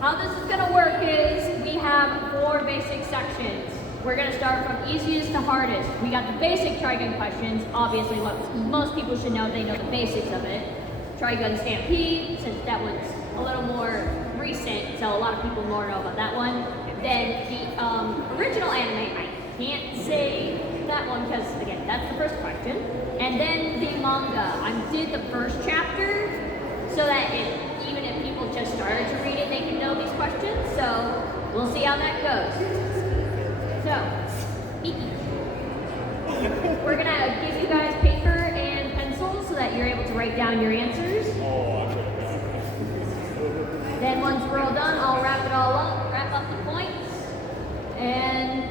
How this is going to work is we have 4 basic sections. We're going to start from easiest to hardest. We got the basic Trigun questions, obviously what most people should know, they know the basics of it. Trigun Stampede, since that was a little more recent, so a lot of people more know about that one. Then the original anime, I can't say that one because, again, that's the first question. And then the manga, I did the first chapter so that even if people just started to read it, they can know these questions. So we'll see how that goes. So, we're going to give you guys paper and pencils so that you're able to write down your answers. Then once we're all done, I'll wrap it all up, wrap up the points. And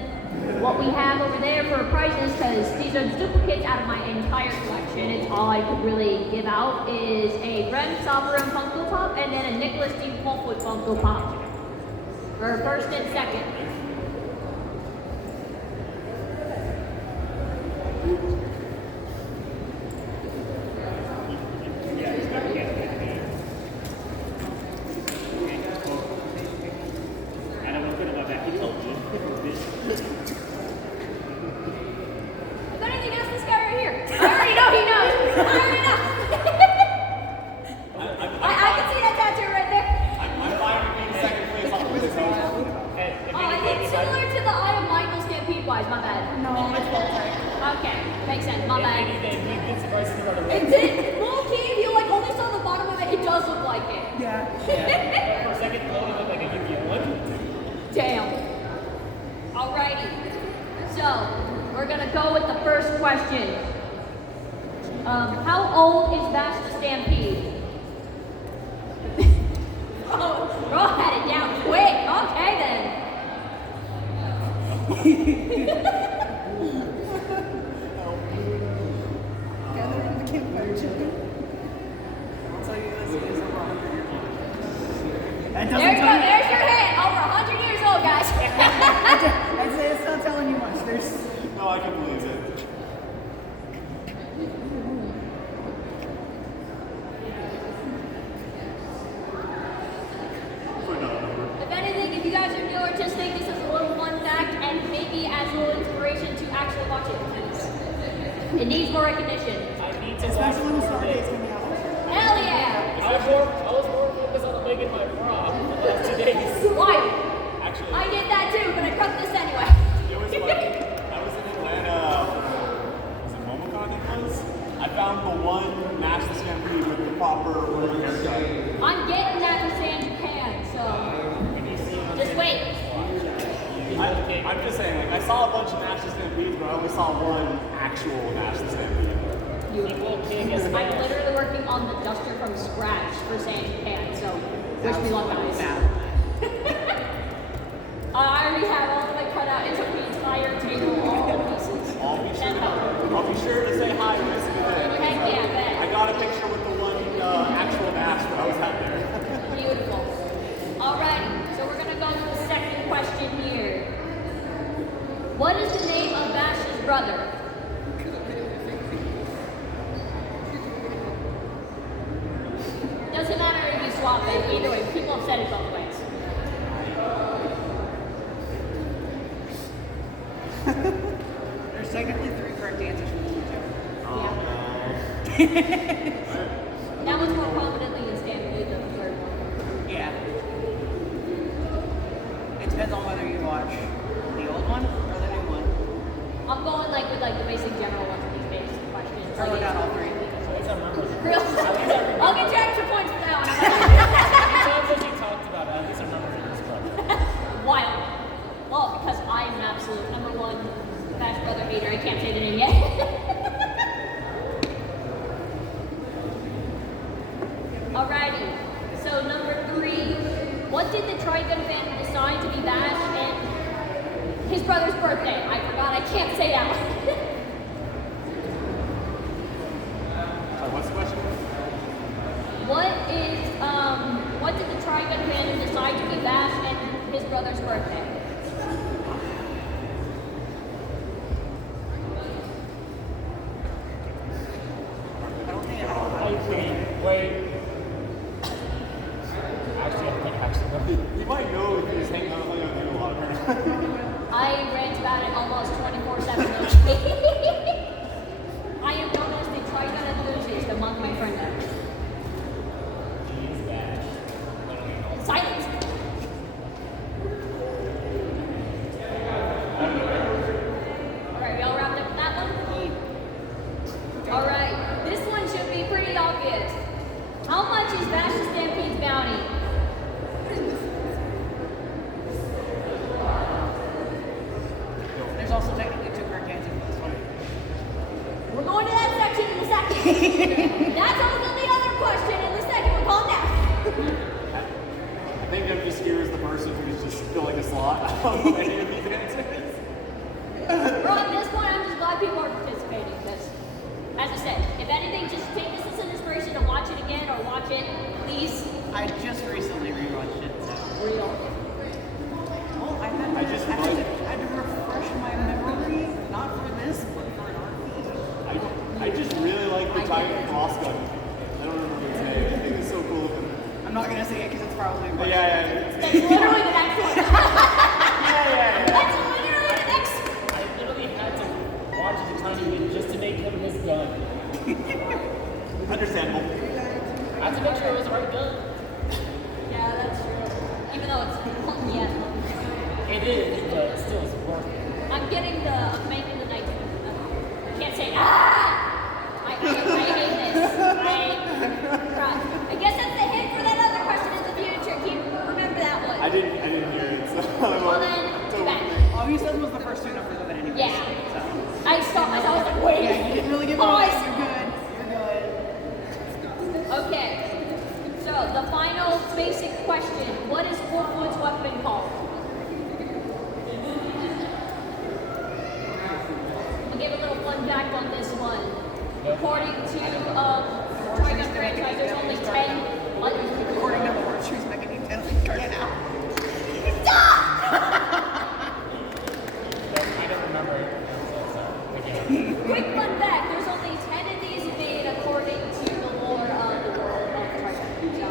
what we have over there for prizes, because these are duplicates out of my entire collection, it's all I could really give out, is a Rem Sovereign Funko Pop and then a Nicholas D. Wolfwood Funko Pop for first and second. How old is Bash the Stampede? Oh, Raw had it down quick. Okay then. There you go. There's your hint. Over 100 years old, guys. I'd say it's not telling you much. No, I can believe it. If anything, if you guys are new or just think this is a little fun fact and maybe as a little inspiration to actually watch it, because it needs more recognition. I need to Especially when watch the it. Stargate's coming out. Hell yeah! I was more focused on making my bra for the last 2 days. Why? Actually, I did that too, but I cut this anyway. it was like, I was in Atlanta, was it MomoCon it was? I found the one National Stampede with the proper haircut. I'm getting that to San Japan, so just wait. I'm just saying, like, I saw a bunch of National Stampedes, but I only saw one actual National Stampede. I'm literally working on the duster from scratch for San Japan, so wish me luck, guys. I already have all of it cut out. It took the entire table, all the pieces. I'll be sure to say hi when I see you there. Heck yeah, bet. I got a picture with the one actual Nash when I was out there. Beautiful. Alrighty, so we're gonna go to the second question here. What is the name of Bash's brother? Doesn't matter if you swap it. Either way, people have said it both ways. There's technically 3 correct answers from each That one's more prominently in Stampede than the third one. Yeah. It depends on whether you watch the old one or the new one. I'm going like with like the basic general ones with these basic questions. Or look at all 3. Real. I'll get you extra points for that one. These are numbers in this book. Wild. Well, because I'm an absolute #1 Bash brother hater. I can't say the name yet. Alrighty. So number 3. What did the Trigun family decide to be Bash and his brother's birthday? I forgot. I can't say that one. What's the question? What did the Trigun family decide to be Bash and his brother's birthday? I don't think I Wait. Actually, I think I actually know. You might know if you just hang out like on you a lot. I rant about it almost 24/7. I am known as the Trigun enthusiast among my friends. Jeez, Bash. Silence! Alright, we all wrapped up with that one? Alright, this one should be pretty obvious. How much is Vash's Stampede's bounty? There's also technically 2 current answers. That's funny. We're going to that section in a second. That's also the other question in the second one. Calm down. I think I'm just here as the person who's just filling a slot. I don't know any of these answers. Bro, at this point, I'm just glad people are participating because, as I said, if anything, just take this as an inspiration to watch it again or watch it, please. I just recently rewatched it. So. Real. Well, I had to refresh my memory, not for this, but for an RPG. I just really like the Titan Cross gun. I don't remember its name. I think it's so cool looking. I'm not gonna say it because it's probably. But yeah. That's literally the next one. Yeah. That's literally the next I literally had to watch the tiny bit just to make him his gun. Understandable. I had to make sure it was the right gun. Yeah, that's true. Even though it's yeah. It is, but still, it's worth it. I'm making the night. I can't say I hate this. I guess that's the hint for that other question in the future. Remember that one. I didn't hear it. So Well then, too bad. All you said was the first 2 numbers of it anyway. Yeah. So. I stopped myself. I was like, wait. Yeah, you didn't really give it Pause. away. You're good. You're good. Okay. So the final basic question: what is Wolfwood's weapon called? I'll give a little fun fact on this one. According to Trigun Trivia, there's only 10. What? According to the Horseshoes Mechanism, get out. Stop! I don't remember it. So, again. Quick fun fact: there's only 10 of these made according to the lore of the world of Trigun. So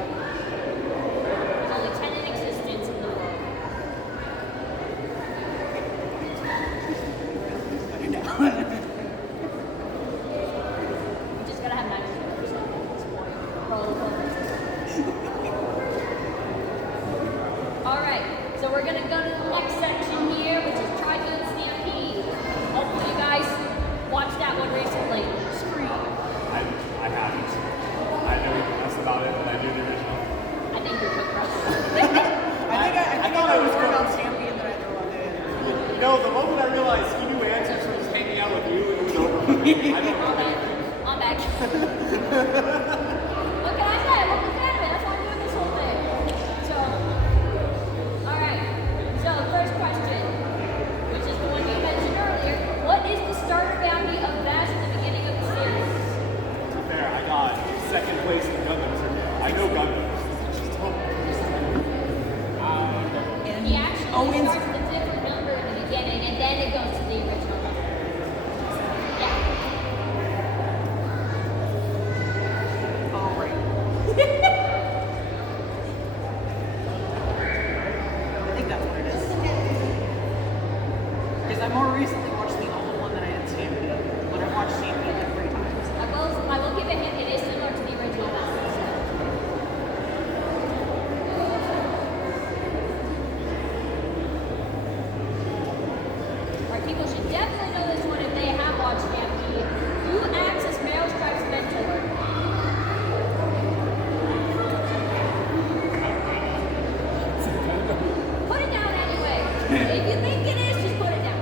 there's only 10 in existence in the world. We just gotta have 90% at this point. Roll over. Alright, so we're gonna go to the next section here, which is Trigun Stampede. Hopefully you guys watched that one recently. I haven't. I know less about it than I do the original. I think you're good, bro. I thought I was more about Stampede than I knew about it. You know, the moment I realized he knew answers from just hanging out with you, it was over for me. I don't know. I'm back. What can I say? What was that of it? That's why I'm doing this whole thing. So, alright. So, first question, which is the one you mentioned earlier. What is the starter bounty of Bash at the beginning of the series? To be fair, I got second place in Gundam trivia. I know Gundam. Just don't- He actually starts with a different number in the beginning, and then it goes to the original number. Yeah. All right. I think that's what it is. Because I more recently watched the old one than I did Stampede, but I've watched Stampede like 3 times. I will give a hint. It is similar to the original bounty. Alright, people should definitely know this one if they have watched Stampede. Who acts as Meryl Streep's mentor? Put it down anyway. If you think it is, just put it down.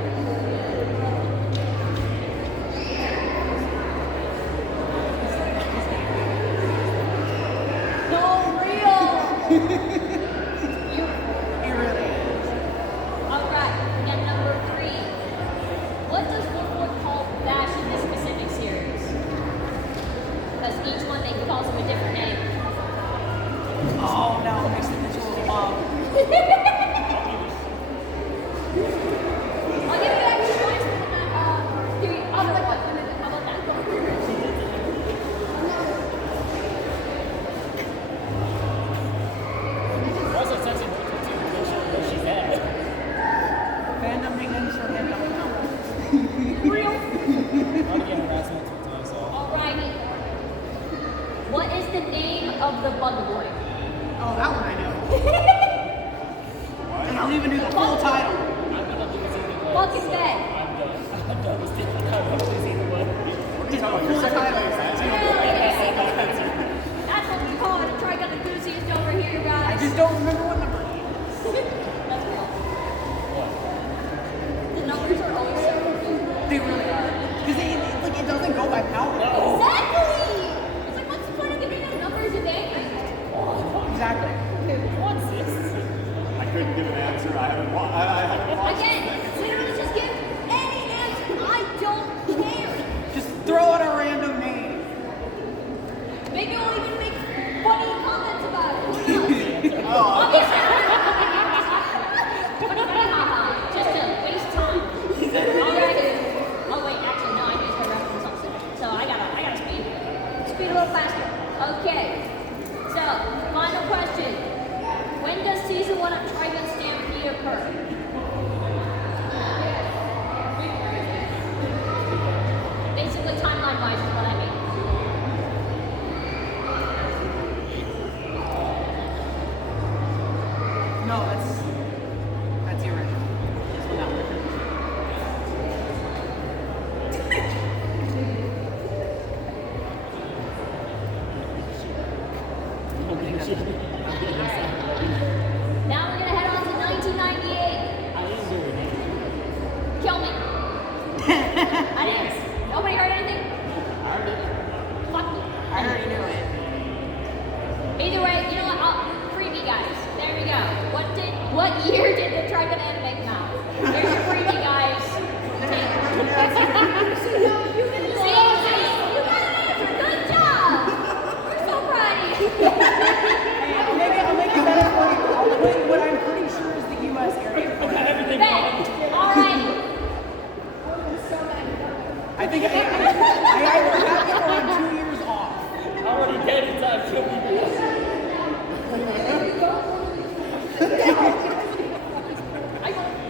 No, real. It really is. Alright, and number 3. What does Wolfwood call Bash in this specific series? Because each one they calls him a different name. Oh no, it makes it into a I'll give you extra points for that. Give you, I'll be like, what? How about that? Also, since it couldn't give an answer. I haven't watched. Again, literally just give any answer. I don't care. Just throw out a random name. Maybe we'll even make funny comments about it. Who knows? Oh, Obviously, just to waste time. Alright. Oh wait, actually no, I used the reference also. So I gotta speed a little faster. Okay. So, final question. When does season 1 of Trigun Stampede occur? Basically, timeline-wise is what I mean. No, that's the original. This one, that one. Now we're gonna head on to 1998. Kill me. I didn't. Nobody heard anything? I heard it. Fuck you. I already knew it. Either way, you know what? I'll freebie guys. There we go. What year did the Trigun anime come out? Here's your freebie guys. See, you got an answer. Good job. We're so proud of you. Maybe I'll make it better for you. I'll put what I'm pretty sure is the U.S. area. I got everything Bet. wrong. Alrighty. I think I either have it or I'm 2 years off. I'm already dead inside. Kill me.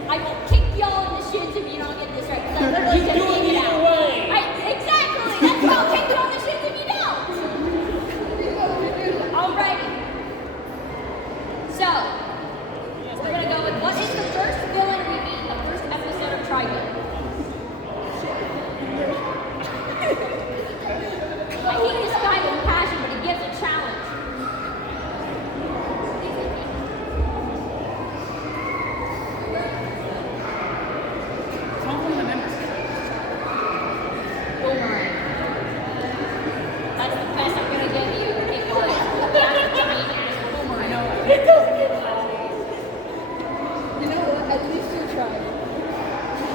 I will kick y'all in the shins if you don't get this right. 'Cause I'm literally You just do it being it either out. way. Exactly. That's why I'll kick you on the shins if you don't. Alrighty. So, we're gonna go with what is the first villain we meet in the first episode of Trigun? I hate this guy with passion, but he gives a challenge. Tell one of the members. Boomerang. That's the best I'm gonna give you. It was. The answer to me is boomerang. It doesn't get You know what? At least you tried.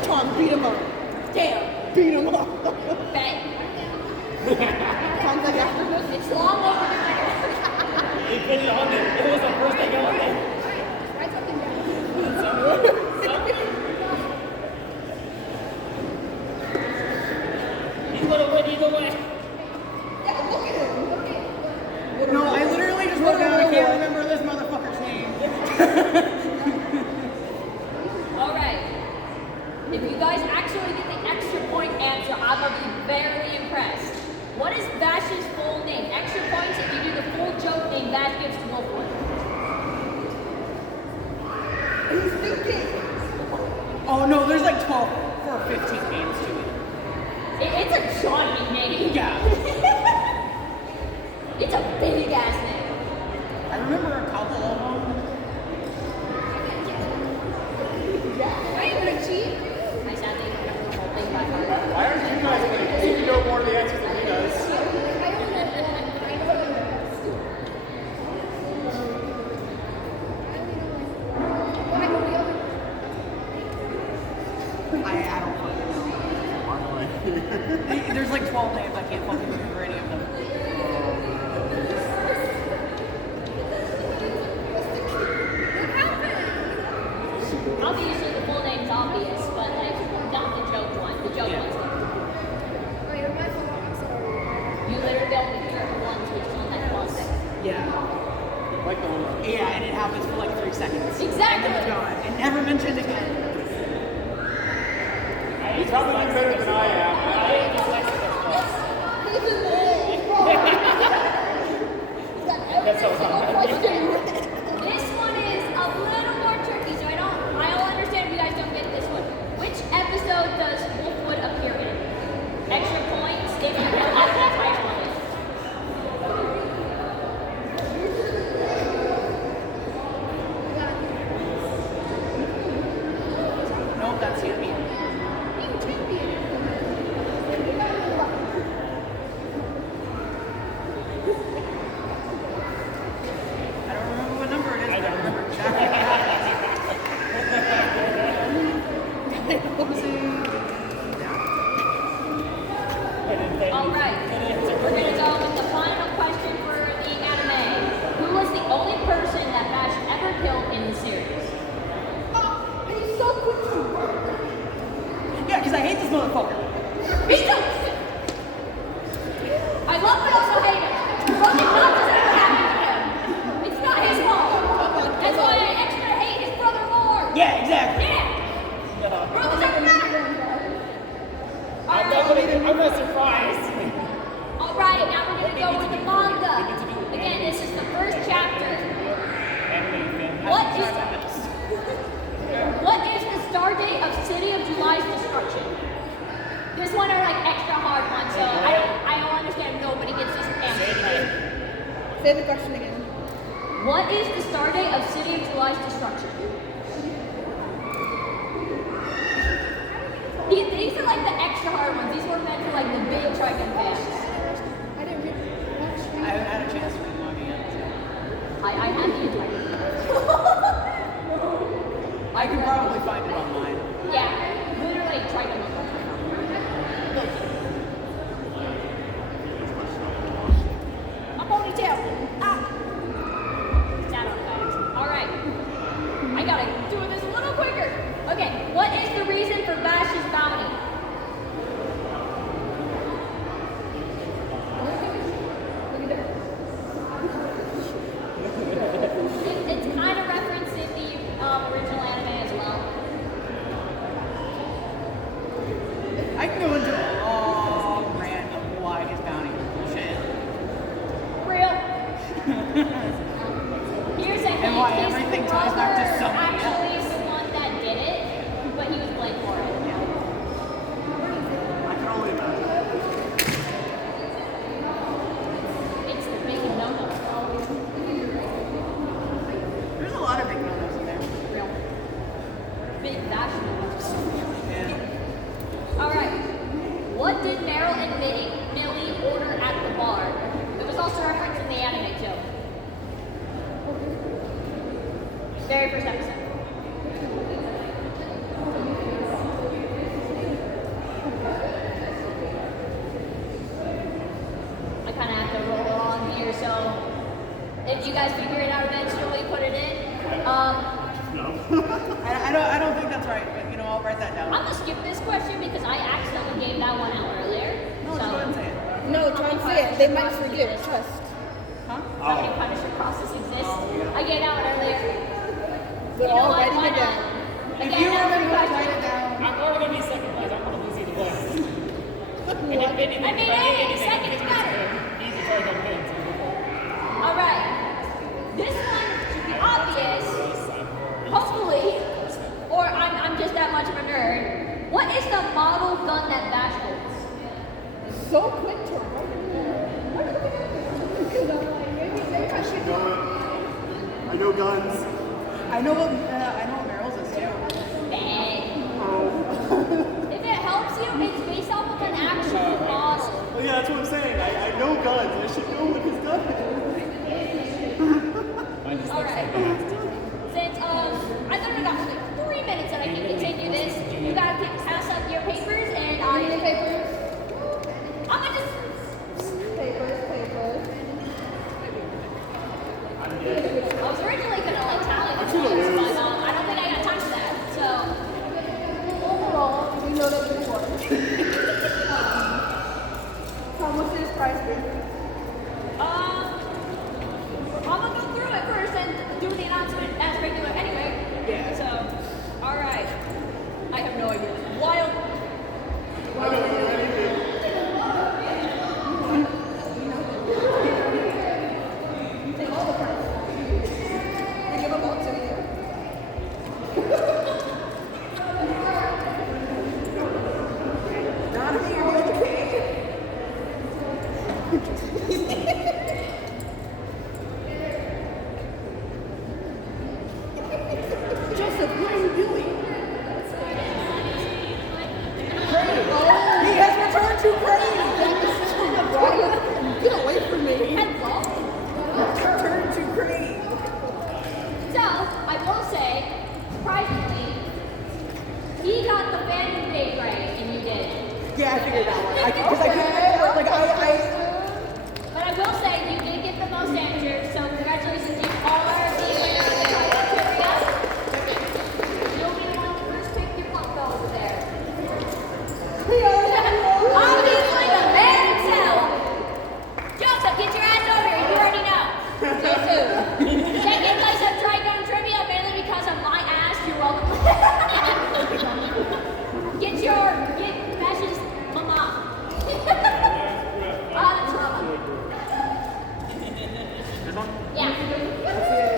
Tom, beat him up. Damn. Beat him up. Bet. Tom's like, after this, It's long overdue. They put it on there. It was the first thing on there. write something down. You would have went either way. Yeah, look at him. Look at him. No, I literally just wrote down I can't remember this motherfucker's name. Alright. If you guys actually get the extra point answer, I will be very impressed. What is Vash's full name? Extra points if you do the full joke name Vash gives to Wolfwood. He's thinking. Oh no, there's like 12 or 15 names to it. It's a giant name. Yeah. It's a big ass name. I remember a couple of them. Are you gonna cheat? I sadly remember the whole thing by heart. why aren't you guys going to you know more of the answers than he does? I only know one. I know the rest. I only know one. Well, I know the other. I don't fucking know. There's like 12 names. I can't fucking remember any of them. Obviously the full name's obvious, but like not the joke one. The joke Yeah. one's Wait, am I so wrong? I'm sorry. you literally only hear it once, which is on that plus. Yeah. Like the one. Yeah, and it happens for like 3 seconds. Exactly. And it's gone. And never mentioned again. He's probably doing better than I am. That's how it's on. This one is a little more tricky, so I'll understand if you guys don't get this one. Which episode does Wolfwood appear in? Extra points if you get less than twice one. Nope, that's Champion. You champion. I don't remember what number it is, but I remember exactly. Yeah, exactly. Yeah. Bro, does that matter? I'm not surprised. All right, now we're gonna go with the manga. Again, this is the first chapter. What is the star date of City of July's destruction? This one are like extra hard ones, so I don't understand. Nobody gets this answer. Say the question again. What is the star date of City of July's destruction? These are like the extra hard ones. These were meant for like the big Trigun fans. I didn't read watch. I haven't had a chance to read manga yet. I had the Trigun. I can probably find it online. Yeah, literally Trigun. A ponytail. Ah. Shout out, guys. All right. I gotta do this a little quicker. Okay, what is the reason for Vash's bounty? It's kind of referenced in the original anime as well. I can go into a long rant of why his bounty was bullshit. Real. Here's a hint. And why His everything ties back to brother somebody actually else. is the one that did it, but he was blamed for it. I can only imagine. It's the big no-no. There's a lot of big no-nos in there. Big Vash no-nos. Yeah. All right. What did Meryl and Millie order at the bar? It was also referenced in the anime too. Very first episode. I kind of have to roll along here, so if you guys figure it out eventually, put it in. I don't think that's right, but you know, I'll write that down. I'm gonna skip this question because I accidentally gave that one out earlier. No, just go ahead and say it. No, try and say it. They might forget. Trust. Huh? How many punishment process exists? I gave that one earlier. They're You know all what? writing Why it down. not? If Again, you that's remember the to write question. it down. I'm already gonna be second place. I'm gonna lose either way. And if anything, I mean, if I get hey, anything, second's it's better. easy for them wins. All right. This one should be obvious. Hopefully, or I'm just that much of a nerd. What is the model gun that Vash holds? So quick to remember. Because I'm like, maybe I should Know it. I know guns. I know what Meryl's is too. Bang. Oh. If it helps you, it's based off of an actual model. Oh yeah, that's what I'm saying. I know guns. I should know what his gun is. All right. Since I thought I got like 3 minutes that I can continue this, you guys can pass up your papers and How many I'm papers? gonna just. Papers. I was originally gonna like tally the points, but I don't think I got time for that. So Overall, we know that we won. How much is price be? I'm gonna go through it first and do the announcement as regular anyway. Yeah. So, all right. I have no idea. Wild. I don't know anything. Take all the price. We give them all to you. Not if you're okay. Joseph, what are you doing? He has returned to praise. Get away from me. Return to praise. So, I will say, surprisingly, he got the Phantom Day right and you didn't. Yeah, I figured that one. Because I couldn't remember. Like But I will say, you did get the most answers, so congratulations, you are the winner of the Trigun Trivia. You'll be the one to first pick your Funko over there. Obviously, the man himself. Joseph, get your ass over here, you already know. Second place of Trigun Trivia, mainly because of my ass, you're welcome Yeah. Yes.